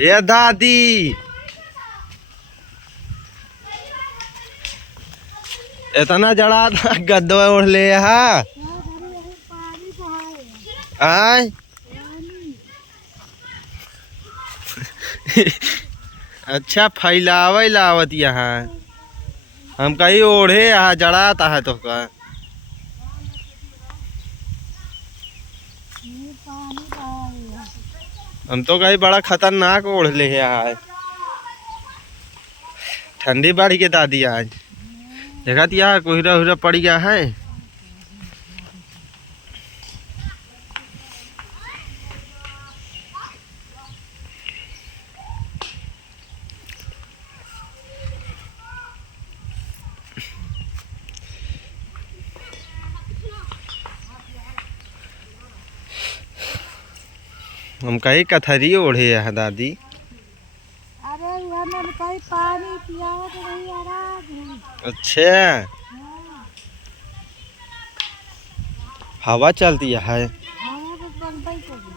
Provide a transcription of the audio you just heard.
ये दादी इतना जड़ा था गद्दो ओढ़ ले आय अच्छा फैलावे लावत यहाँ हम कहीं ओढ़े यहाँ जड़ाता है तो का हम तो कहीं बड़ा खतरनाक ओढ़ ले यहाँ ठंडी बढ़ के दादी आज देखा यार कोहरा उहरा पड़ गया है। हम कहीं कथरी ओढ़े है दादी। अरे उन्होंने कहीं पानी पिया तो नहीं आ रहा। अच्छा हवा चलती है। हाँ तो चलता ही कभी।